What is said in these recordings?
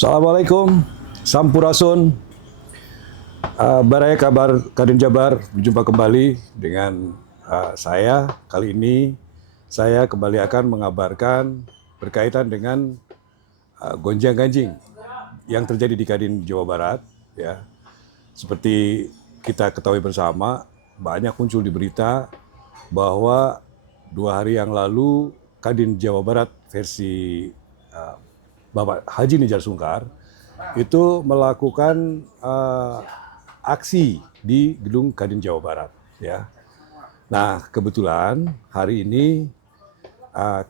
Assalamualaikum, Sampurasun, Baraya kabar Kadin Jabar, berjumpa kembali dengan saya. Kali ini saya kembali akan mengabarkan berkaitan dengan gonjang-ganjing yang terjadi di Kadin Jawa Barat. Ya, seperti kita ketahui bersama, banyak muncul di berita bahwa 2 hari yang lalu Kadin Jawa Barat versi Bapak Haji Nijar Sungkar itu melakukan aksi di gedung Kadin Jawa Barat. Ya. Nah, kebetulan hari ini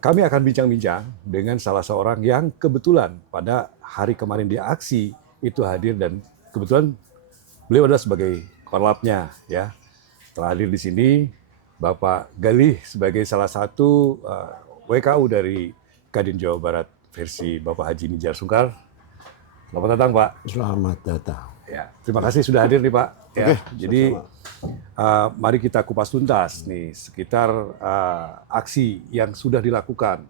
kami akan bincang-bincang dengan salah seorang yang kebetulan pada hari kemarin dia aksi itu hadir, dan kebetulan beliau adalah sebagai korlapnya. Ya. Telah hadir di sini Bapak Galih sebagai salah satu WKU dari Kadin Jawa Barat versi Bapak Haji Nijar Sungkar. Selamat datang, Pak. Selamat datang. Ya, terima kasih sudah hadir nih, Pak. Ya, Oke, jadi mari kita kupas tuntas nih sekitar aksi yang sudah dilakukan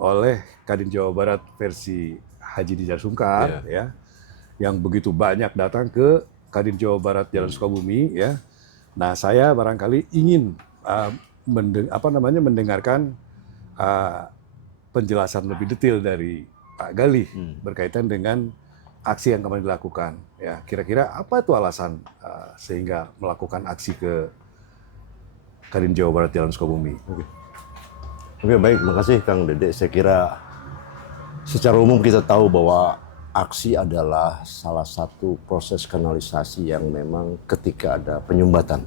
oleh Kadin Jawa Barat versi Haji Nijar Sungkar, ya, yang begitu banyak datang ke Kadin Jawa Barat Jalan Sukabumi, ya. Nah, saya barangkali ingin mendengarkan penjelasan lebih detail dari Pak Galih berkaitan dengan aksi yang kemarin dilakukan. Ya, kira-kira apa itu alasan sehingga melakukan aksi ke Kadin Jawa Barat Jalan Sukabumi? Oke, baik, makasih Kang Dede. Saya kira secara umum kita tahu bahwa aksi adalah salah satu proses kanalisasi yang memang ketika ada penyumbatan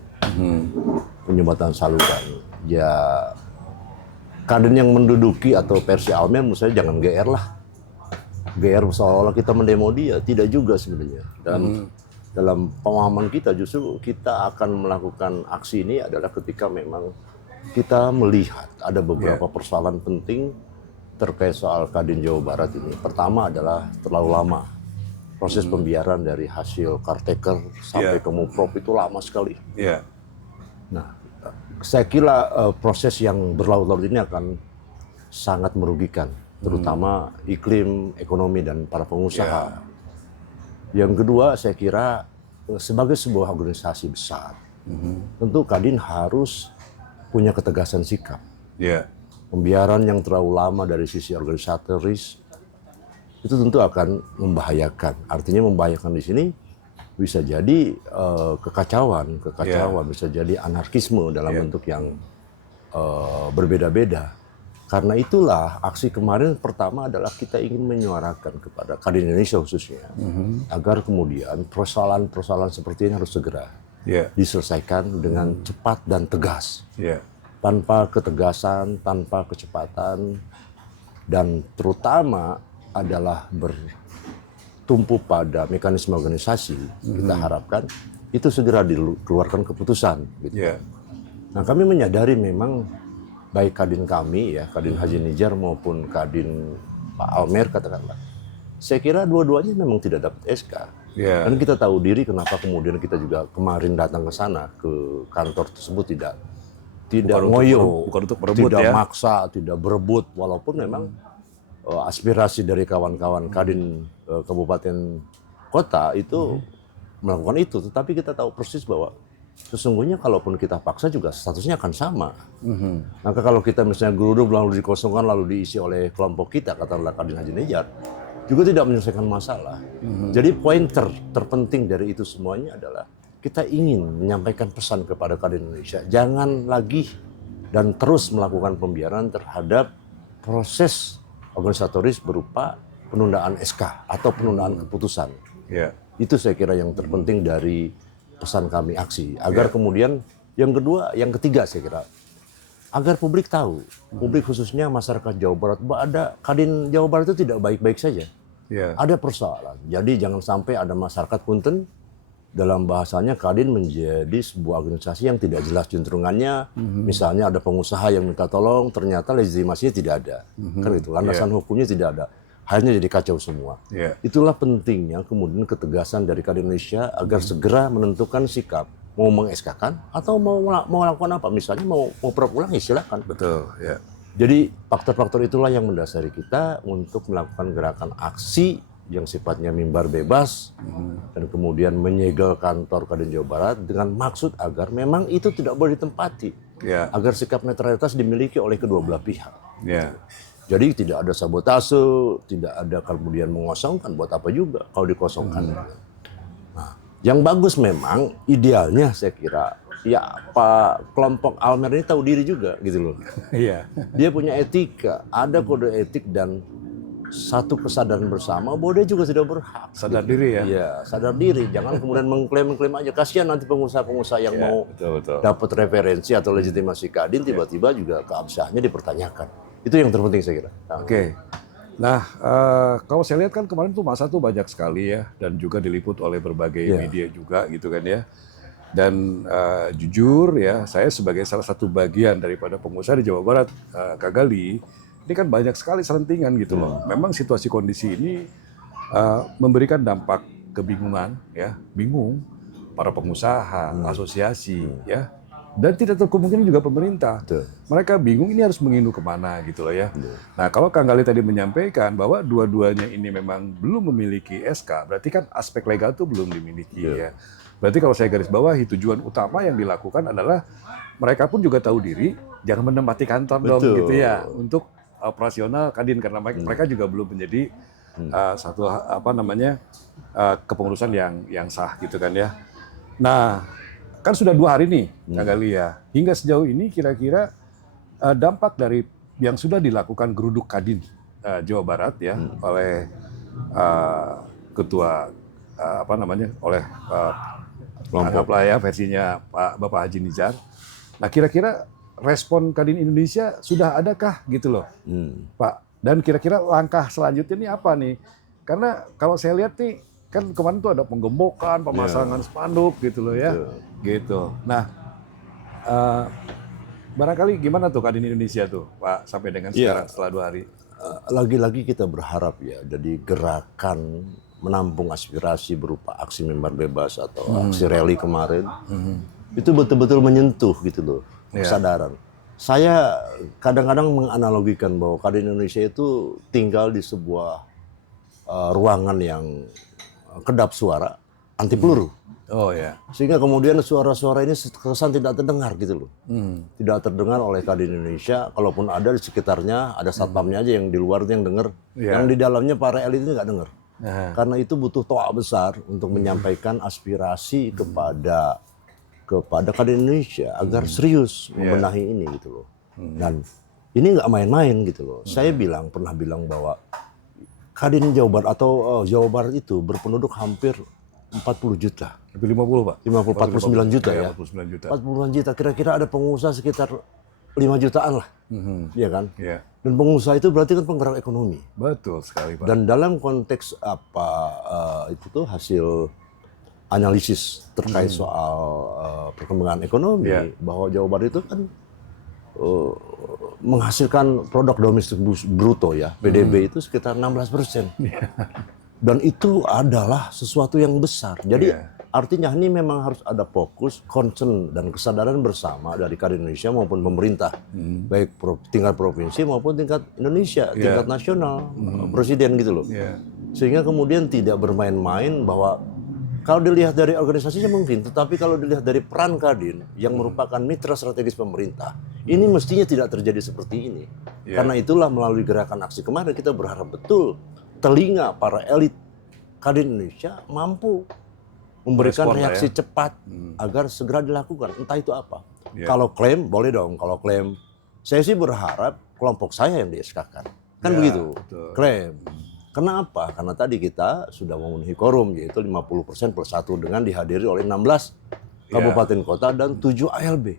saluran. Ya, Kadin yang menduduki atau versi Almer, menurut saya jangan GR lah. GR seolah-olah kita mendemo dia, tidak juga sebenarnya. Dan dalam pemahaman kita justru kita akan melakukan aksi ini adalah ketika memang kita melihat ada beberapa persoalan penting terkait soal Kadin Jawa Barat ini. Pertama adalah terlalu lama. Proses pembiaran dari hasil caretaker sampai ke Muprop itu lama sekali. Nah, saya kira proses yang berlarut-larut ini akan sangat merugikan, terutama iklim ekonomi dan para pengusaha. Yang kedua, saya kira sebagai sebuah organisasi besar, tentu Kadin harus punya ketegasan sikap. Pembiaran yang terlalu lama dari sisi organisatoris itu tentu akan membahayakan. Artinya membahayakan di sini bisa jadi kekacauan, bisa jadi anarkisme dalam bentuk yang berbeda-beda. Karena itulah aksi kemarin pertama adalah kita ingin menyuarakan kepada Kadin Indonesia khususnya, agar kemudian persoalan-persoalan seperti ini harus segera diselesaikan dengan cepat dan tegas. Tanpa ketegasan, tanpa kecepatan, dan terutama adalah tumpu pada mekanisme organisasi, kita harapkan itu segera dikeluarkan keputusan. Gitu. Nah, kami menyadari memang baik Kadin kami, ya Kadin Haji Nijar maupun Kadin Pak Almer katakanlah, saya kira dua-duanya memang tidak dapat SK. Dan kita tahu diri kenapa kemudian kita juga kemarin datang ke sana, ke kantor tersebut tidak ngoyo, bukan untuk berebut, tidak maksa, tidak berebut, walaupun memang aspirasi dari kawan-kawan Kadin kabupaten kota itu melakukan itu, tetapi kita tahu persis bahwa sesungguhnya kalaupun kita paksa juga statusnya akan sama. Maka kalau kita misalnya geruduk lalu dikosongkan lalu diisi oleh kelompok kita, katakanlah Kadin Haji Nijar, juga tidak menyelesaikan masalah. Jadi poin terpenting dari itu semuanya adalah kita ingin menyampaikan pesan kepada Kadin Indonesia, jangan lagi dan terus melakukan pembiaran terhadap proses organisatoris berupa penundaan SK atau penundaan keputusan. Itu saya kira yang terpenting dari pesan kami aksi. Agar kemudian yang kedua, yang ketiga saya kira, agar publik tahu, publik khususnya masyarakat Jawa Barat, bahwa ada Kadin Jawa Barat itu tidak baik-baik saja. Ada persoalan. Jadi jangan sampai ada masyarakat punten, dalam bahasanya Kadin menjadi sebuah organisasi yang tidak jelas juntrungannya. Misalnya ada pengusaha yang minta tolong, ternyata legitimasinya tidak ada. Kan itu, landasan hukumnya tidak ada. Akhirnya jadi kacau semua. Itulah pentingnya kemudian ketegasan dari Kadin Indonesia agar segera menentukan sikap. Mau meng-SK-kan atau mau melakukan apa. Misalnya mau pulang ya silakan. Betul, Jadi faktor-faktor itulah yang mendasari kita untuk melakukan gerakan aksi yang sifatnya mimbar bebas dan kemudian menyegel kantor Kadin Jawa Barat dengan maksud agar memang itu tidak boleh ditempati, agar sikap netralitas dimiliki oleh kedua belah pihak. Jadi tidak ada sabotase, tidak ada kemudian mengosongkan, buat apa juga kalau dikosongkan. Nah, yang bagus memang idealnya saya kira ya Pak kelompok Almer ini tahu diri juga gitu loh. Dia punya etika, ada kode etik dan satu kesadaran bersama bahwa dia juga sudah berhak. Sadar diri ya? Iya, sadar diri. Jangan kemudian mengklaim aja. Kasihan nanti pengusaha-pengusaha yang mau dapat referensi atau legitimasi Kadin tiba-tiba juga keabsahannya dipertanyakan. Itu yang terpenting saya kira. Oke. Nah, kalau saya lihat kan kemarin tuh masa tuh banyak sekali ya, dan juga diliput oleh berbagai media juga gitu kan ya. Dan jujur ya, saya sebagai salah satu bagian daripada pengusaha di Jawa Barat, Kak Gali, ini kan banyak sekali selentingan gitu loh. Memang situasi kondisi ini memberikan dampak kebingungan ya, bingung para pengusaha, asosiasi ya, dan tidak terkemungkinan juga pemerintah. Mereka bingung ini harus mengindu kemana gitu loh ya. Nah kalau Kang Gali tadi menyampaikan bahwa dua-duanya ini memang belum memiliki SK, berarti kan aspek legal itu belum dimiliki ya. Berarti kalau saya garis bawahi tujuan utama yang dilakukan adalah mereka pun juga tahu diri, jangan menempati kantor dong gitu ya, untuk operasional Kadin, karena mereka juga belum menjadi satu kepengurusan yang sah gitu kan ya. Nah kan sudah 2 hari nih Kak Gali ya, hingga sejauh ini kira-kira dampak dari yang sudah dilakukan geruduk Kadin Jawa Barat ya oleh ketua oleh anggaplah ya versinya Bapak Haji Nizar. Nah kira-kira respon Kadin Indonesia sudah adakah gitu loh, Pak? Dan kira-kira langkah selanjutnya ini apa nih? Karena kalau saya lihat nih, kan kemarin tuh ada penggembokan, pemasangan spanduk gitu loh ya, gitu. Nah, barangkali gimana tuh Kadin Indonesia tuh, Pak, sampai dengan sekarang setelah 2 hari? Lagi-lagi kita berharap ya, jadi gerakan menampung aspirasi berupa aksi mimbar bebas atau aksi rally kemarin, itu betul-betul menyentuh gitu loh. Kesadaran. Saya kadang-kadang menganalogikan bahwa Kadin Indonesia itu tinggal di sebuah ruangan yang kedap suara anti peluru. Sehingga kemudian suara-suara ini kesan tidak terdengar gitu loh. Tidak terdengar oleh Kadin Indonesia. Kalaupun ada di sekitarnya, ada satpamnya aja yang di luar yang dengar. Yang di dalamnya para elit ini nggak dengar. Karena itu butuh toa besar untuk menyampaikan aspirasi kepada Kadin Indonesia agar serius membenahi ini gitu loh. Dan ini nggak main-main gitu loh. Saya pernah bilang bahwa Kadin Jawa Barat atau Jawa Barat itu berpenduduk hampir 40 juta. Lebih 50 Pak? 49 juta ya. 49 juta. 40 juta. Kira-kira ada pengusaha sekitar 5 jutaan lah. Iya kan? Dan pengusaha itu berarti kan penggerak ekonomi. Betul sekali Pak. Dan dalam konteks itu tuh hasil analisis terkait soal perkembangan ekonomi, bahwa Jawa Barat itu kan menghasilkan produk domestik bruto ya, PDB itu sekitar 16%. Dan itu adalah sesuatu yang besar. Jadi artinya ini memang harus ada fokus, concern dan kesadaran bersama dari Kadin Indonesia maupun pemerintah, baik tingkat provinsi maupun tingkat Indonesia, tingkat nasional, presiden gitu loh. Sehingga kemudian tidak bermain-main bahwa kalau dilihat dari organisasinya mungkin, tetapi kalau dilihat dari peran Kadin yang merupakan mitra strategis pemerintah, ini mestinya tidak terjadi seperti ini. Karena itulah melalui gerakan aksi kemarin kita berharap betul telinga para elit Kadin Indonesia mampu memberikan reaksi cepat agar segera dilakukan. Entah itu apa. Kalau klaim, boleh dong. Kalau klaim, saya sih berharap kelompok saya yang di-SK-kan. Kan begitu, klaim. Kenapa? Karena tadi kita sudah memenuhi quorum, yaitu 50% plus 1 dengan dihadiri oleh 16 kabupaten kota dan 7 ALB.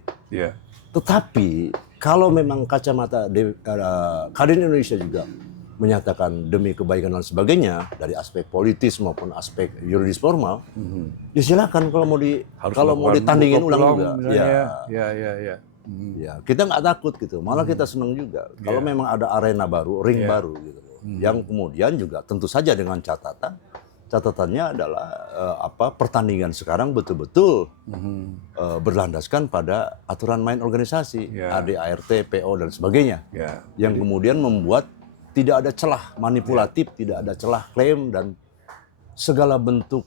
Tetapi kalau memang kacamata Kadin Indonesia juga menyatakan demi kebaikan dan sebagainya dari aspek politis maupun aspek yuridis formal, ya silakan kalau mau ditandingin ulang juga. Ya, kita nggak takut gitu, malah kita senang juga. Kalau memang ada arena baru, ring baru gitu. Yang kemudian juga tentu saja dengan catatannya adalah pertandingan sekarang betul-betul berlandaskan pada aturan main organisasi, ADART, PO dan sebagainya, yang kemudian membuat tidak ada celah manipulatif, tidak ada celah klaim dan segala bentuk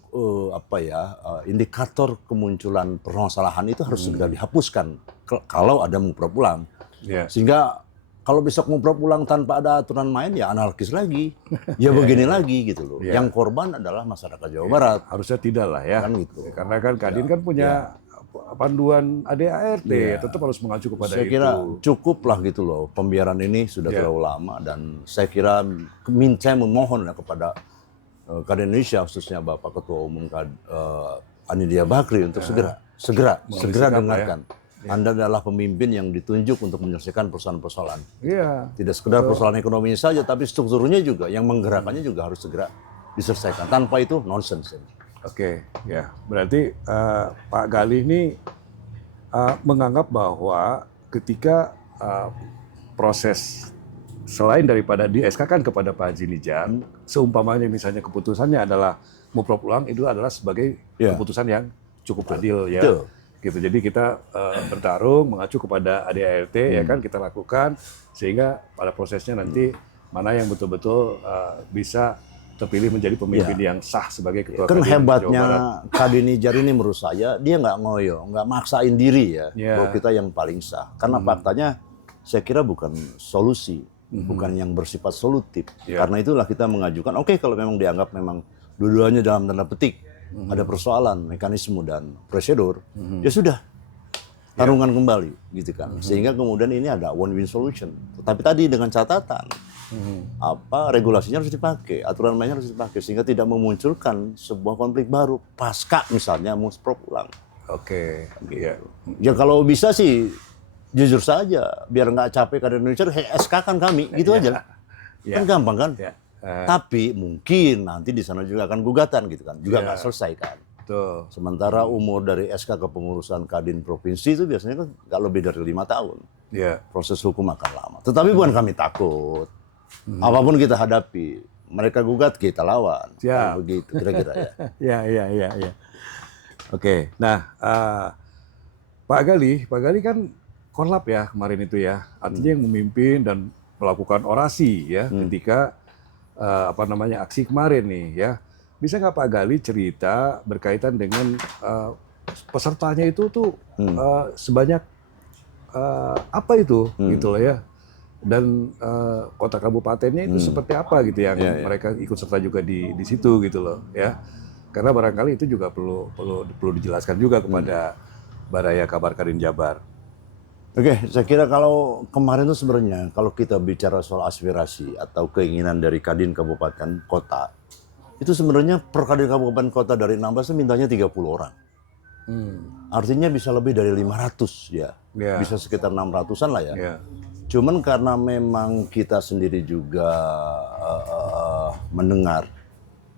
indikator kemunculan permasalahan itu harus segera dihapuskan kalau ada muprop ulang. Ya. Sehingga kalau besok muprop ulang tanpa ada aturan main ya anarkis lagi, ya begini lagi gitu loh. Ya. Yang korban adalah masyarakat Jawa Barat. Harusnya tidak lah ya. Kan gitu. Karena kan Kadin kan punya panduan ADART, tetap harus mengacu kepada Saya itu. kira cukup lah gitu loh, pembiaran ini sudah terlalu lama dan saya kira saya memohon ya kepada Kadin Indonesia khususnya Bapak Ketua Umum Anindya Bakri untuk segera dengarkan. Anda adalah pemimpin yang ditunjuk untuk menyelesaikan persoalan-persoalan. Iya. Tidak sekedar persoalan ekonominya saja, tapi strukturnya juga, yang menggerakkannya juga harus segera diselesaikan. Tanpa itu nonsens. Oke, ya. Berarti Pak Galih ini menganggap bahwa ketika proses selain daripada di SK-kan kepada Pak Haji Nijar, seumpamanya misalnya keputusannya adalah muprop ulang, itu adalah sebagai keputusan yang cukup adil ya. Betul. Gitu. Jadi kita bertarung mengacu kepada ADART ya kan kita lakukan sehingga pada prosesnya nanti mana yang betul-betul bisa terpilih menjadi pemimpin yang sah sebagai ketua Kan Kadin hebatnya Jawa Barat. Kadin Nijar ini menurut saya dia nggak ngoyo, nggak maksain diri ya bahwa kita yang paling sah. Karena faktanya saya kira bukan solusi, bukan yang bersifat solutif. Karena itulah kita mengajukan, oke, kalau memang dianggap memang dua-duanya dalam tanda petik ada persoalan mekanisme dan prosedur, ya sudah tarungan kembali gitu kan. Sehingga kemudian ini ada one-win solution. Tapi tadi dengan catatan regulasinya harus dipakai, aturan mainnya harus dipakai sehingga tidak memunculkan sebuah konflik baru pasca misalnya muprop ulang. Oke, iya. Ya kalau bisa sih jujur saja, biar nggak capek Kadin Indonesia, SK kan kami, gitu aja. Kan gampang kan? Tapi mungkin nanti di sana juga akan gugatan gitu kan, juga nggak selesai kan. Tuh. Sementara umur dari SK kepengurusan Kadin provinsi itu biasanya kan nggak lebih dari 5 tahun. Proses hukum akan lama. Tetapi bukan kami takut. Apapun kita hadapi, mereka gugat kita lawan. Begitu kira-kira ya. Ya. Oke, nah Pak Galih kan kolab ya kemarin itu ya, artinya yang memimpin dan melakukan orasi ya ketika aksi kemarin nih ya. Bisa nggak Pak Galih cerita berkaitan dengan pesertanya itu tuh sebanyak apa itu gitu loh ya, dan kota kabupatennya itu seperti apa gitu yang mereka ikut serta juga di situ gitu loh ya. Karena barangkali itu juga perlu dijelaskan juga kepada Baraya Kabar Kadin Jabar. Oke, saya kira kalau kemarin itu sebenarnya kalau kita bicara soal aspirasi atau keinginan dari Kadin Kabupaten Kota, itu sebenarnya per Kadin Kabupaten Kota dari 16 itu mintanya 30 orang. Artinya bisa lebih dari 500 ya. Bisa sekitar 600-an lah ya. Cuman karena memang kita sendiri juga mendengar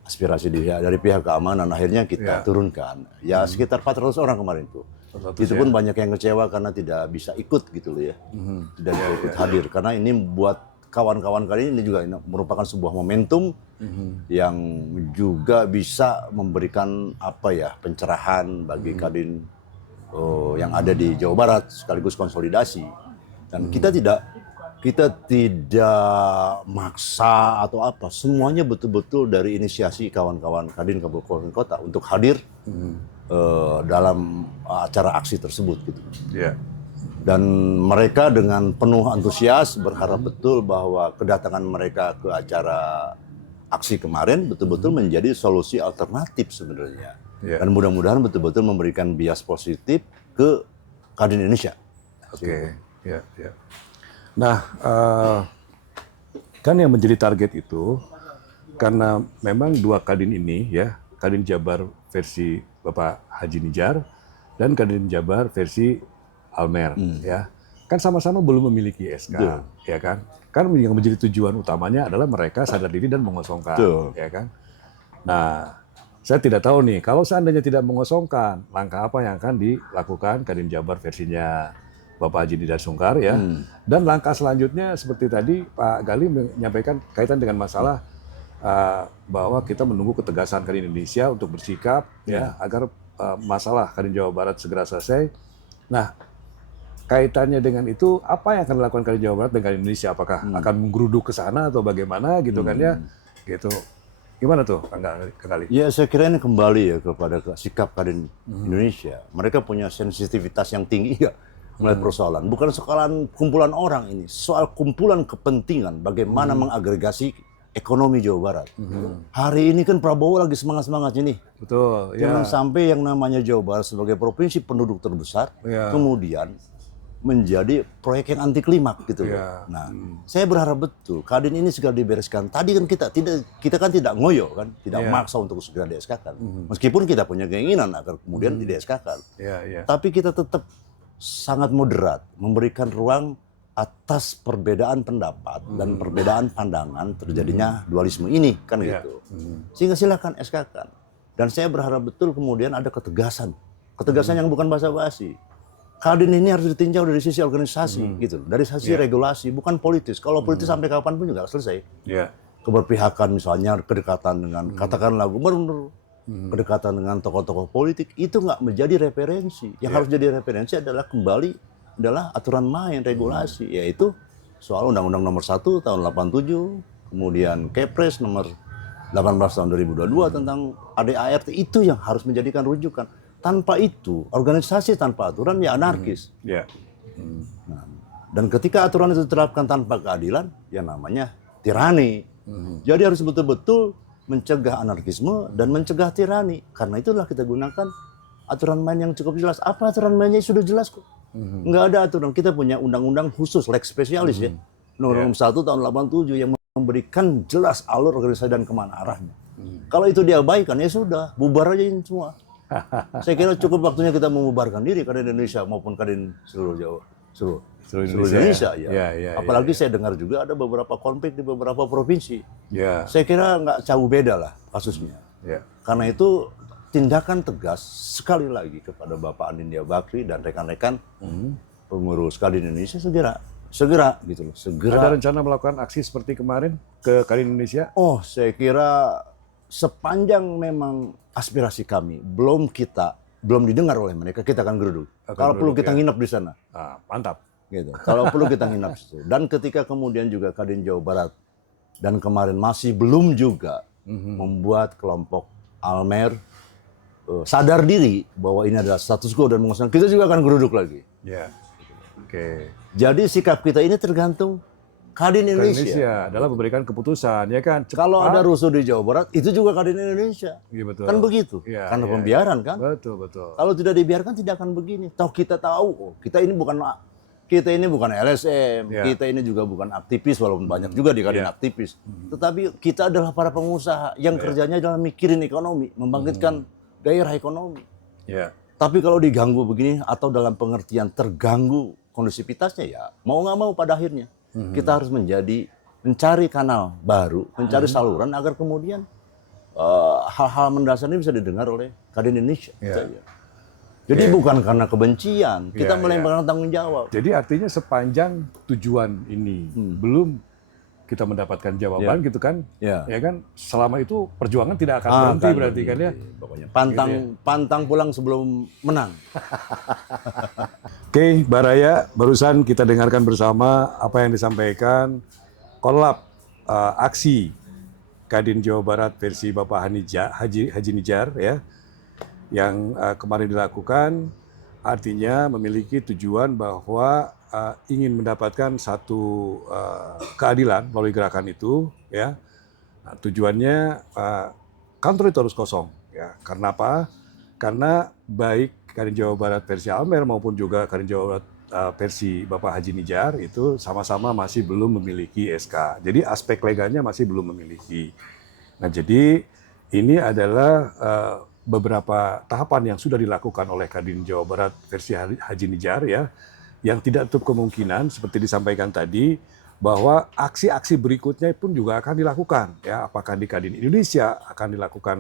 aspirasi dari pihak keamanan, akhirnya kita turunkan. Ya sekitar 400 orang kemarin itu. Itu pun banyak yang kecewa karena tidak bisa ikut gitu loh ya. Tidak bisa ikut hadir. Karena ini buat kawan-kawan kali ini juga merupakan sebuah momentum yang juga bisa memberikan pencerahan bagi Kadin yang ada di Jawa Barat sekaligus konsolidasi. Dan kita tidak maksa atau apa, semuanya betul-betul dari inisiasi kawan-kawan Kadin Kabupaten Kota untuk hadir dalam acara aksi tersebut gitu. Dan mereka dengan penuh antusias berharap betul bahwa kedatangan mereka ke acara aksi kemarin betul-betul menjadi solusi alternatif sebenarnya. Dan mudah-mudahan betul-betul memberikan bias positif ke Kadin Indonesia. Oke. Nah, kan yang menjadi target itu karena memang dua Kadin ini ya, Kadin Jabar versi Bapak Haji Nijar dan Kadin Jabar versi Almer ya. Kan sama-sama belum memiliki SK, ya kan? Kan yang menjadi tujuan utamanya adalah mereka sadar diri dan mengosongkan, ya kan? Nah, saya tidak tahu nih, kalau seandainya tidak mengosongkan, langkah apa yang akan dilakukan Kadin Jabar versinya Bapak Haji Nijar Sungkar ya. Dan langkah selanjutnya seperti tadi Pak Galih menyampaikan kaitan dengan masalah bahwa kita menunggu ketegasan Kadin Indonesia untuk bersikap ya agar masalah Kadin Jawa Barat segera selesai. Nah, kaitannya dengan itu, apa yang akan dilakukan Kadin Jawa Barat dengan Indonesia? Apakah akan menggeruduk ke sana atau bagaimana gitu kan ya? Gitu. Gimana tuh, Kang Gali? Ya, saya kira ini kembali ya kepada sikap Kadin Indonesia. Mereka punya sensitivitas yang tinggi ya melihat persoalan. Bukan soalan kumpulan orang ini, soal kumpulan kepentingan bagaimana mengagregasi ekonomi Jawa Barat. Hari ini kan Prabowo lagi semangat-semangatnya nih. Betul. Jangan sampai yang namanya Jawa Barat sebagai provinsi penduduk terbesar, kemudian menjadi proyek yang anti klimak gitu loh. Nah, saya berharap betul Kadin ini segera dibereskan. Tadi kan kita kan tidak ngoyo kan, tidak maksa untuk segera di-SK-kan. Meskipun kita punya keinginan agar kemudian di-SK-kan. Tapi kita tetap sangat moderat, memberikan ruang atas perbedaan pendapat dan perbedaan pandangan terjadinya dualisme ini kan gitu. Sehingga silakan SK-kan. Dan saya berharap betul kemudian ada ketegasan. Ketegasan yang bukan basa-basi. Kadin ini harus ditinjau dari sisi organisasi gitu, dari sisi regulasi, bukan politis. Kalau politis sampai kapan pun juga selesai. Keberpihakan misalnya, kedekatan dengan katakanlah gubernur, kedekatan dengan tokoh-tokoh politik itu nggak menjadi referensi. Yang harus jadi referensi adalah aturan main, regulasi, yaitu soal Undang-Undang Nomor 1 tahun 87, kemudian Kepres Nomor 18 tahun 2022 tentang ADART, itu yang harus menjadikan rujukan. Tanpa itu, organisasi tanpa aturan ya anarkis. Nah, dan ketika aturan itu diterapkan tanpa keadilan, ya namanya tirani. Jadi harus betul-betul mencegah anarkisme dan mencegah tirani. Karena itulah kita gunakan aturan main yang cukup jelas. Apa aturan mainnya sudah jelas kok. Nggak ada aturan. Kita punya undang-undang khusus, lex spesialis ya. Nomor 1 tahun 87 yang memberikan jelas alur organisasi dan kemana arahnya. Kalau itu diabaikan ya sudah, bubar aja ini semua. Saya kira cukup waktunya kita membubarkan diri Kadin Indonesia maupun Kadin seluruh Jawa, seluruh Indonesia ya. Apalagi saya dengar juga ada beberapa konflik di beberapa provinsi. Saya kira nggak jauh beda lah kasusnya. Karena itu tindakan tegas sekali lagi kepada Bapak Anindya Bakri dan rekan-rekan pengurus Kadin Indonesia segera gitu loh. Ada rencana melakukan aksi seperti kemarin ke Kadin Indonesia? Oh, saya kira sepanjang memang aspirasi kami belum didengar oleh mereka, kita akan geruduk. Kalau perlu kita nginep di sana. Mantap. Gitu. Kalau perlu kita nginep di situ. Dan ketika kemudian juga Kadin Jawa Barat dan kemarin masih belum juga membuat kelompok Almer sadar diri bahwa ini adalah status quo dan mengusahakan, kita juga akan geruduk lagi. Jadi sikap kita ini tergantung Kadin Indonesia adalah memberikan keputusan, ya kan? Kalau ada rusuh di Jawa Barat, itu juga Kadin Indonesia. Betul. Kan begitu. Karena pembiaran kan. Betul. Kalau tidak dibiarkan tidak akan begini. Tahu kita tahu, kita ini bukan LSM, kita ini juga bukan aktivis, walaupun banyak juga di Kadin aktivis. Tetapi kita adalah para pengusaha yang kerjanya adalah mikirin ekonomi, membangkitkan gairah ekonomi. Tapi kalau diganggu begini atau dalam pengertian terganggu kondusivitasnya, ya mau nggak mau pada akhirnya kita harus mencari kanal baru, mencari saluran agar kemudian hal-hal mendasar ini bisa didengar oleh Kadin Indonesia. Jadi bukan karena kebencian, kita melemparkan tanggung jawab. Jadi artinya sepanjang tujuan ini belum kita mendapatkan jawaban gitu kan, ya kan, selama itu perjuangan tidak akan berhenti berarti kan ya. Pokoknya pantang pulang sebelum menang. Oke, Baraya, barusan kita dengarkan bersama apa yang disampaikan kolab aksi Kadin Jawa Barat versi Bapak Haji Nijar ya, yang kemarin dilakukan, artinya memiliki tujuan bahwa ingin mendapatkan satu keadilan melalui gerakan itu ya. Nah, tujuannya kantor itu harus kosong ya. Karena apa? Karena baik Kadin Jawa Barat versi Almer maupun juga Kadin Jawa Barat versi Bapak Haji Nijar itu sama-sama masih belum memiliki SK. Jadi aspek legalnya masih belum memiliki. Nah, jadi ini adalah beberapa tahapan yang sudah dilakukan oleh Kadin Jawa Barat versi Haji Nijar ya, yang tidak tutup kemungkinan seperti disampaikan tadi bahwa aksi-aksi berikutnya pun juga akan dilakukan ya, apakah di Kadin Indonesia akan dilakukan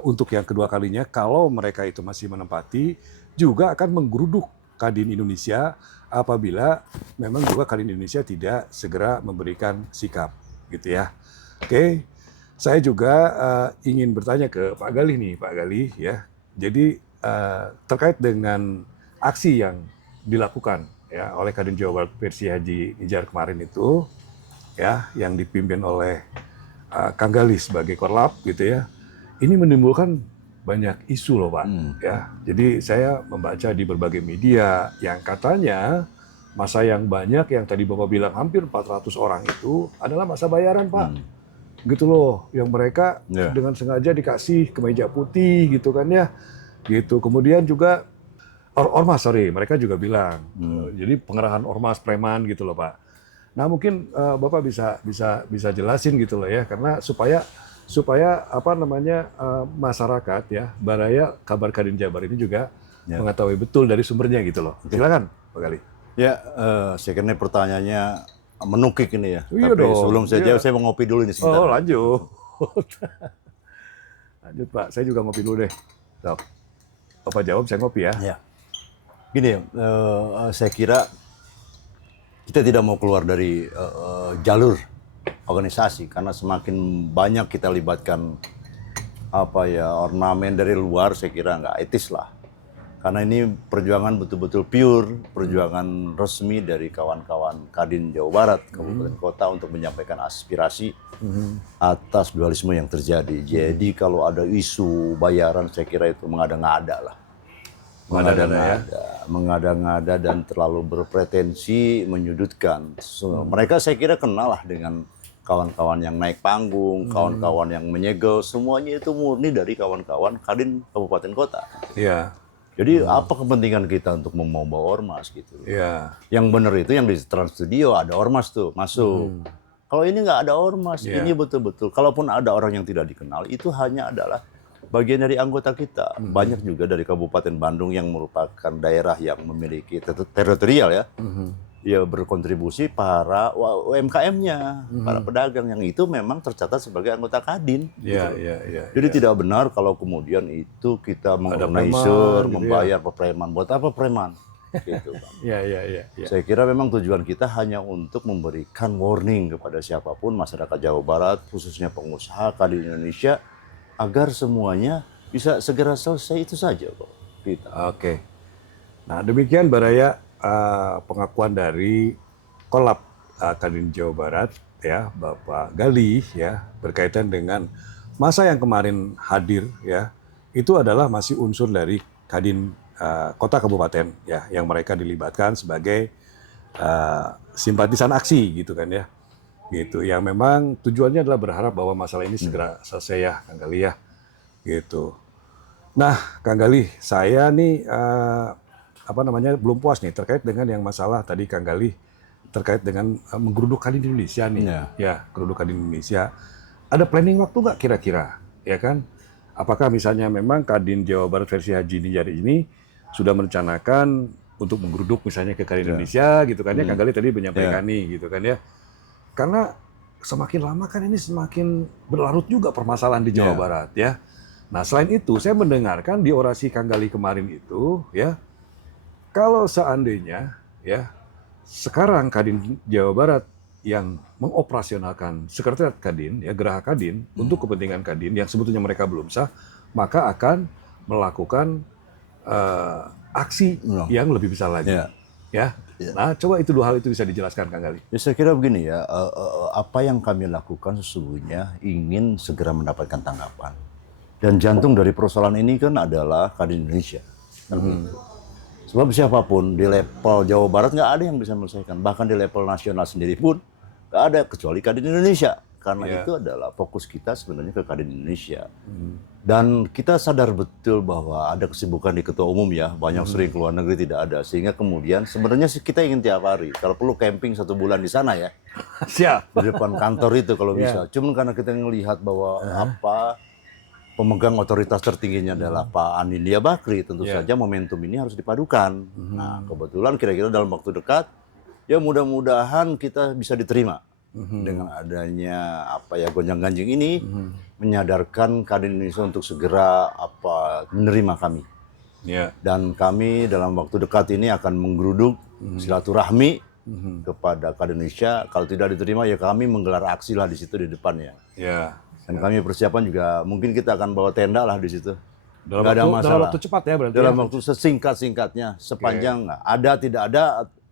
untuk yang kedua kalinya kalau mereka itu masih menempati, juga akan menggeruduk Kadin Indonesia apabila memang juga Kadin Indonesia tidak segera memberikan sikap gitu ya. Oke. Saya juga ingin bertanya ke Pak Galih nih, Pak Galih ya. Jadi terkait dengan aksi yang dilakukan ya oleh Kadin Jawa Barat versi Haji Nijar kemarin itu ya yang dipimpin oleh Kang Gali sebagai korlap gitu ya. Ini menimbulkan banyak isu loh Pak ya. Jadi saya membaca di berbagai media yang katanya masa yang banyak yang tadi Bapak bilang hampir 400 orang itu adalah masa bayaran Pak. Gitu loh, yang mereka dengan sengaja dikasih kemeja putih gitu kan ya. Gitu. Kemudian juga ormas, mereka juga bilang. Jadi pengerahan ormas preman gitu loh Pak. Nah mungkin Bapak bisa jelasin gitu loh ya, karena supaya apa namanya masyarakat ya Baraya Kabar Kadin Jabar ini juga mengetahui betul dari sumbernya gitu loh. Silakan Pak Gali. Ya, saya kira ini pertanyaannya menukik ini ya. Iya Tapi dong, sebelum saya iya. jawab, saya mau ngopi dulu ini sebentar. Oh lanjut. Lanjut Pak, saya juga ngopi dulu deh. So, Bapak jawab, saya ngopi ya. Ya. Gini ya, saya kira kita tidak mau keluar dari jalur organisasi karena semakin banyak kita libatkan ornamen dari luar, saya kira nggak etis lah. Karena ini perjuangan betul-betul pure, perjuangan resmi dari kawan-kawan Kadin Jawa Barat, kabupaten kota untuk menyampaikan aspirasi atas dualisme yang terjadi. Jadi kalau ada isu bayaran, saya kira itu mengada-ngada lah. Mengada-ngada dan terlalu berpretensi menyudutkan. Mereka saya kira kenal lah dengan kawan-kawan yang naik panggung, kawan-kawan yang menyegel, semuanya itu murni dari kawan-kawan Kadin Kabupaten Kota. Iya. Jadi apa kepentingan kita untuk membawa ormas gitu? Iya. Yang benar itu yang di Trans Studio ada ormas tuh masuk. Kalau ini nggak ada ormas, ini betul-betul. Kalaupun ada orang yang tidak dikenal, itu hanya adalah bagian dari anggota kita. Banyak juga dari Kabupaten Bandung yang merupakan daerah yang memiliki teritorial ya. Ya berkontribusi para UMKM-nya, para pedagang yang itu memang tercatat sebagai anggota Kadin. Iya, gitu. iya, iya. Jadi tidak benar kalau kemudian itu kita mengorganisir, preman, gitu membayar preman. Buat apa preman? Gitu, Bang. Iya, iya, iya. Saya kira memang tujuan kita hanya untuk memberikan warning kepada siapapun masyarakat Jawa Barat, khususnya pengusaha Kadin Indonesia, agar semuanya bisa segera selesai, itu saja kok. Kita. Oke. Nah demikian Baraya pengakuan dari Kolab Kadin Jawa Barat ya Bapak Gali ya berkaitan dengan masa yang kemarin hadir ya itu adalah masih unsur dari Kadin kota kabupaten ya yang mereka dilibatkan sebagai simpatisan aksi gitu kan ya gitu yang memang tujuannya adalah berharap bahwa masalah ini segera selesai ya Kang Gali ya gitu. Nah Kang Gali saya nih belum puas nih terkait dengan yang masalah tadi Kang Gali terkait dengan menggeruduk Kadin Indonesia nih ya geruduk Kadin Indonesia ada planning waktu nggak kira-kira ya kan apakah misalnya memang Kadin Jawa Barat versi Haji Nijar ini sudah merencanakan untuk menggeruduk misalnya ke Kadin Indonesia gitu kan ya Kang Gali tadi menyampaikan nih gitu kan ya karena semakin lama kan ini semakin berlarut juga permasalahan di Jawa Barat ya nah selain itu saya mendengarkan di orasi Kang Gali kemarin itu ya kalau seandainya ya sekarang Kadin Jawa Barat yang mengoperasionalkan sekretariat Kadin ya Geraha Kadin untuk kepentingan Kadin yang sebetulnya mereka belum sah maka akan melakukan aksi yang lebih besar lagi ya. Nah coba itu dua hal itu bisa dijelaskan Kang Gali. Ya, saya kira begini ya apa yang kami lakukan sesungguhnya ingin segera mendapatkan tanggapan dan jantung dari persoalan ini kan adalah Kadin Indonesia. Sebab siapapun di level Jawa Barat nggak ada yang bisa menyelesaikan. Bahkan di level nasional sendiri pun nggak ada kecuali Kadin Indonesia. Karena itu adalah fokus kita sebenarnya ke Kadin Indonesia. Dan kita sadar betul bahwa ada kesibukan di ketua umum ya. Banyak sering keluar negeri tidak ada. Sehingga kemudian sebenarnya kita ingin tiap hari. Kalau perlu camping 1 bulan di sana ya. Siap. Di depan kantor itu kalau bisa. Cuman karena kita melihat bahwa pemegang otoritas tertingginya adalah Pak Anindya Bakri, tentu saja momentum ini harus dipadukan. Nah, kebetulan kira-kira dalam waktu dekat, ya mudah-mudahan kita bisa diterima dengan adanya gonjang-ganjing ini, menyadarkan Kadin Indonesia untuk segera menerima kami. Dan kami dalam waktu dekat ini akan menggeruduk silaturahmi kepada Kadin Indonesia. Kalau tidak diterima, ya kami menggelar aksi lah di situ di depannya. Dan kami persiapan juga, mungkin kita akan bawa tenda lah di situ. nggak ada masalah. Dalam waktu cepat ya berarti. Dalam waktu sesingkat-singkatnya, sepanjang ada tidak ada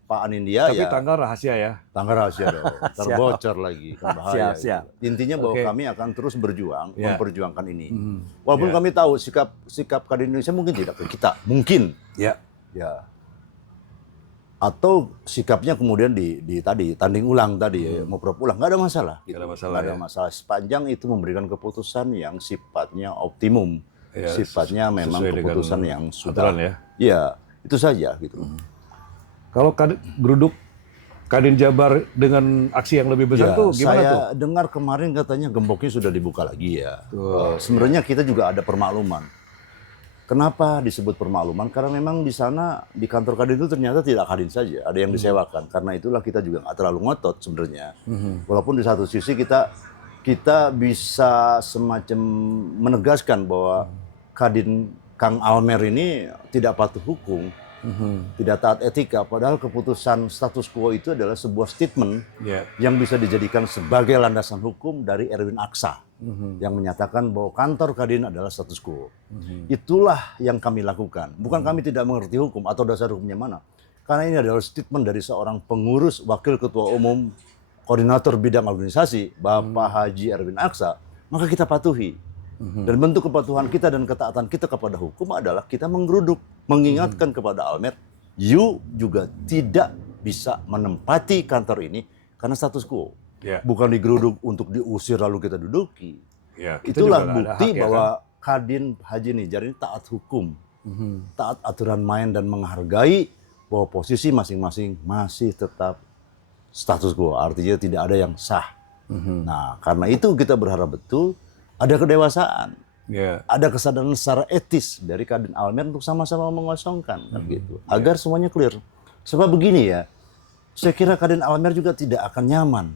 Pak Anindya Tapi ya. tanggal rahasia ya. Tanggal rahasia dong, terbocor lagi, kan bahaya. Siap. Gitu. Intinya bahwa Oke. kami akan terus berjuang, Ya. memperjuangkan ini. Walaupun Ya. kami tahu sikap Kadin Indonesia mungkin tidak ke kita, mungkin Ya. ya. Atau sikapnya kemudian tadi tanding ulang tadi ya, mau ulang, nggak ada masalah. Nggak ada masalah, Nggak ada ya. masalah sepanjang itu memberikan keputusan yang sifatnya optimum, Ya, sifatnya memang sesuai dengan keputusan yang sudah. aturan ya. Ya, itu saja gitu. Kalau geruduk Kadin Jabar dengan aksi yang lebih besar Ya, tuh gimana saya tuh? dengar kemarin katanya gemboknya sudah dibuka lagi ya. Tuh, Sebenarnya kita juga ada permakluman. Kenapa disebut permakluman? Karena memang di sana di kantor Kadin itu ternyata tidak Kadin saja, ada yang disewakan. Karena itulah kita juga nggak terlalu ngotot sebenarnya. Walaupun di satu sisi kita bisa semacam menegaskan bahwa Kadin Kang Almer ini tidak patuh hukum, tidak taat etika. Padahal keputusan status quo itu adalah sebuah statement Ya. yang bisa dijadikan sebagai landasan hukum dari Erwin Aksa yang menyatakan bahwa kantor Kadin adalah status quo. Itulah yang kami lakukan. Bukan kami tidak mengerti hukum atau dasar hukumnya mana. Karena ini adalah statement dari seorang pengurus wakil ketua umum koordinator bidang organisasi Bapak Haji Erwin Aksa, maka kita patuhi. Dan bentuk kepatuhan kita dan ketaatan kita kepada hukum adalah kita menggeruduk, mengingatkan kepada Almer, you juga tidak bisa menempati kantor ini karena status quo. Ya. Bukan digeruduk untuk diusir lalu kita duduki. Ya, kita Itulah juga ada bukti hak ya, bahwa kan? Kadin Haji Nijar ini taat hukum, taat aturan main dan menghargai bahwa posisi masing-masing masih tetap status quo. Artinya tidak ada yang sah. Nah, karena itu kita berharap betul ada kedewasaan, Ya. ada kesadaran secara etis dari Kadin Almer untuk sama-sama mengosongkan kan gitu, agar semuanya clear. Sebab begini ya, saya kira Kadin Almer juga tidak akan nyaman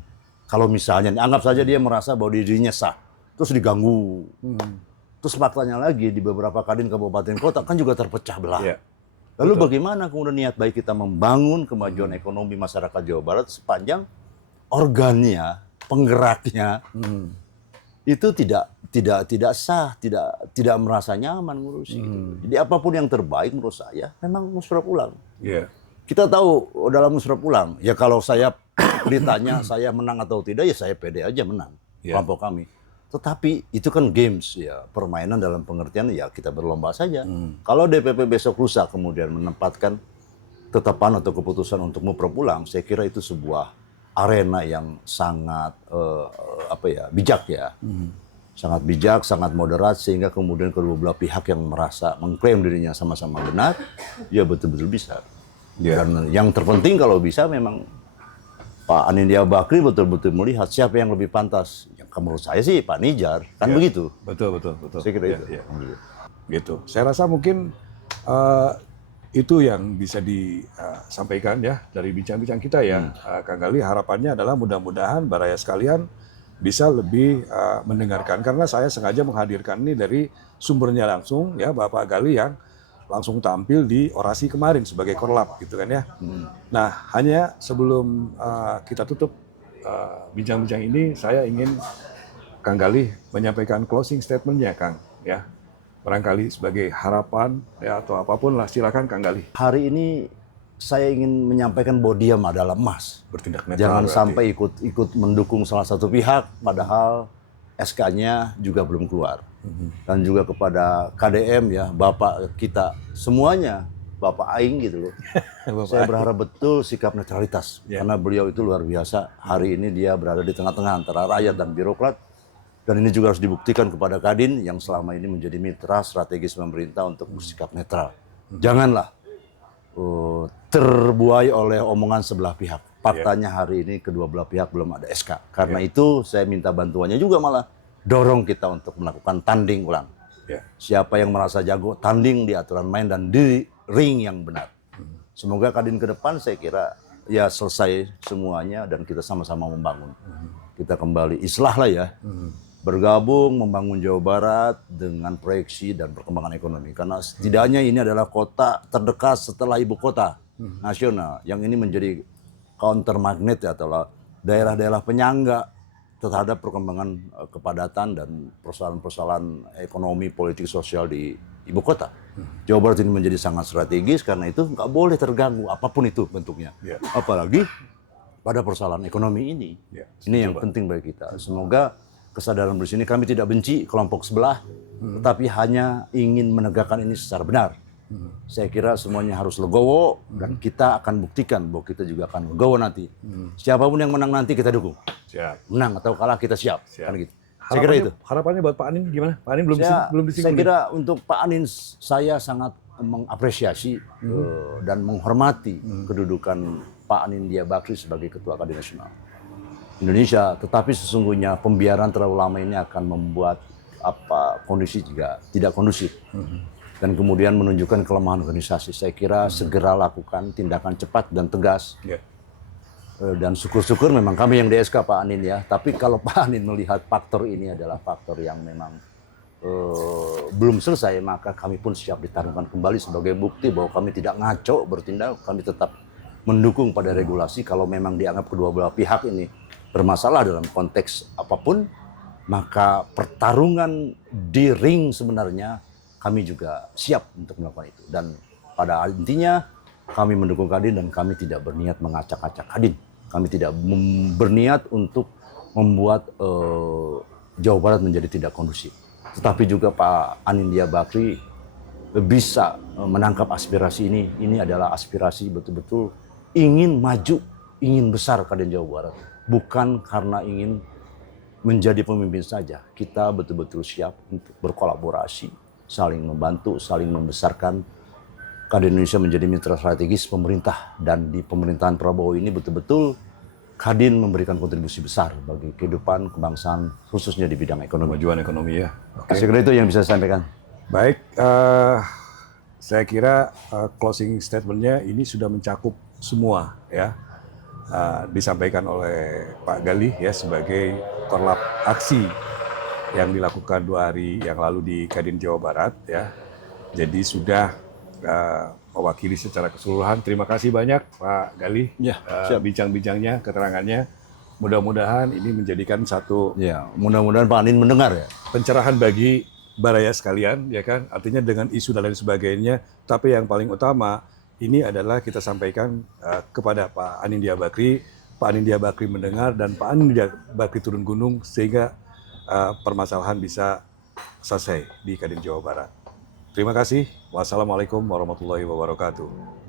kalau misalnya anggap saja dia merasa bahwa dirinya sah, terus diganggu. Terus faktanya lagi di beberapa Kadin kabupaten kota kan juga terpecah belah. Ya. Lalu bagaimana kemudian niat baik kita membangun kemajuan ekonomi masyarakat Jawa Barat sepanjang organnya, penggeraknya itu tidak sah, tidak merasa nyaman ngurusi. Gitu. Jadi apapun yang terbaik menurut saya memang musyawarah ulang. Ya. Kita tahu dalam musyawarah ulang, ya kalau saya ditanya saya menang atau tidak, ya saya pede aja menang, Ya. kelompok kami. Tetapi itu kan games ya, permainan dalam pengertian ya kita berlomba saja. Kalau DPP besok lusa kemudian menempatkan tetapan atau keputusan untuk musyawarah ulang, saya kira itu sebuah arena yang sangat bijak ya. Sangat bijak, sangat moderat, sehingga kemudian kedua belah pihak yang merasa mengklaim dirinya sama-sama benar, ya betul-betul bisa. Ya. Dan yang terpenting kalau bisa memang Pak Anindya Bakri betul-betul melihat siapa yang lebih pantas. Yang menurut saya sih Pak Nijar, kan Ya. begitu. Betul. Saya kira Ya, itu. ya. Gitu. Saya rasa mungkin itu yang bisa disampaikan ya dari bincang-bincang kita ya. Kang Gali, harapannya adalah mudah-mudahan baraya sekalian bisa lebih mendengarkan, karena saya sengaja menghadirkan ini dari sumbernya langsung ya, Bapak Gali yang langsung tampil di orasi kemarin sebagai korlap gitu kan ya. Nah, hanya sebelum kita tutup bincang-bincang ini, saya ingin Kang Gali menyampaikan closing statement-nya, Kang ya. Barangkali sebagai harapan ya atau apapun lah, silakan Kang Gali. Hari ini saya ingin menyampaikan bahwa diam adalah emas. Bertindak netral. Jangan berarti. sampai ikut mendukung salah satu pihak, padahal SK-nya juga belum keluar. Dan juga kepada KDM ya, Bapak kita semuanya, Bapak Aing gitu loh. Saya berharap betul sikap netralitas. Ya. Karena beliau itu luar biasa. Hari ini dia berada di tengah-tengah antara rakyat dan birokrat. Dan ini juga harus dibuktikan kepada Kadin yang selama ini menjadi mitra strategis pemerintah untuk bersikap netral. Janganlah terbuai oleh omongan sebelah pihak. Faktanya hari ini kedua belah pihak belum ada SK. Karena itu saya minta bantuannya juga malah dorong kita untuk melakukan tanding ulang. Ya. Siapa yang merasa jago tanding di aturan main dan di ring yang benar. Semoga Kadin ke depan saya kira ya selesai semuanya dan kita sama-sama membangun. Kita kembali islah lah ya. Bergabung membangun Jawa Barat dengan proyeksi dan perkembangan ekonomi. Karena setidaknya ini adalah kota terdekat setelah ibu kota nasional. Yang ini menjadi counter magnet ya, atau daerah-daerah penyangga terhadap perkembangan kepadatan dan persoalan-persoalan ekonomi, politik, sosial di ibu kota. Jawa Barat ini menjadi sangat strategis karena itu nggak boleh terganggu apapun itu bentuknya. Ya. Apalagi pada persoalan ekonomi ini. Ya, Ini yang penting bagi kita. Semoga kesadaran di sini kami tidak benci kelompok sebelah, tetapi hanya ingin menegakkan ini secara benar. Saya kira semuanya harus legowo dan kita akan buktikan bahwa kita juga akan legowo nanti. Siapapun yang menang nanti kita dukung. Siap. Menang atau kalah kita siap. Siap. Kan gitu. Saya kira itu. Harapannya buat Pak Anin gimana? Pak Anin belum Saya disinggung. kira untuk Pak Anin saya sangat mengapresiasi dan menghormati kedudukan Pak Anindya Bakri sebagai Ketua Kadin Nasional Indonesia. Tetapi sesungguhnya pembiaran terlalu lama ini akan membuat kondisi juga tidak kondusif. Dan kemudian menunjukkan kelemahan organisasi. Saya kira segera lakukan tindakan cepat dan tegas. Ya. Dan syukur-syukur memang kami yang DSK Pak Anin ya. Tapi kalau Pak Anin melihat faktor ini adalah faktor yang memang belum selesai, maka kami pun siap ditarungkan kembali sebagai bukti bahwa kami tidak ngaco bertindak. Kami tetap mendukung pada regulasi. Kalau memang dianggap kedua belah pihak ini bermasalah dalam konteks apapun, maka pertarungan di ring sebenarnya kami juga siap untuk melakukan itu. Dan pada intinya kami mendukung Kadin dan kami tidak berniat mengacak-acak Kadin. Kami tidak berniat untuk membuat Jawa Barat menjadi tidak kondusif. Tetapi juga Pak Anindya Bakri bisa menangkap aspirasi ini. Ini adalah aspirasi betul-betul ingin maju, ingin besar Kadin Jawa Barat. Bukan karena ingin menjadi pemimpin saja. Kita betul-betul siap untuk berkolaborasi, saling membantu, saling membesarkan Kadin Indonesia menjadi mitra strategis pemerintah. Dan di pemerintahan Prabowo ini betul-betul Kadin memberikan kontribusi besar bagi kehidupan kebangsaan, khususnya di bidang ekonomi. Kemajuan ekonomi ya. Oke. Saya kira itu yang bisa saya sampaikan. Baik, saya kira closing statement-nya ini sudah mencakup semua ya. Disampaikan oleh Pak Galih ya sebagai korlap aksi yang dilakukan 2 hari yang lalu di Kadin Jawa Barat ya. Jadi sudah mewakili secara keseluruhan. Terima kasih banyak Pak Galih bincang-bincangnya, keterangannya. Mudah-mudahan ini menjadikan satu Ya, mudah-mudahan Pak Anin mendengar ya. pencerahan bagi baraya sekalian ya kan. Artinya dengan isu dan lain sebagainya. Tapi yang paling utama ini adalah kita sampaikan kepada Pak Anindya Bakri. Pak Anindya Bakri mendengar dan Pak Anindya Bakri turun gunung sehingga permasalahan bisa selesai di Kadin Jawa Barat. Terima kasih. Wassalamualaikum warahmatullahi wabarakatuh.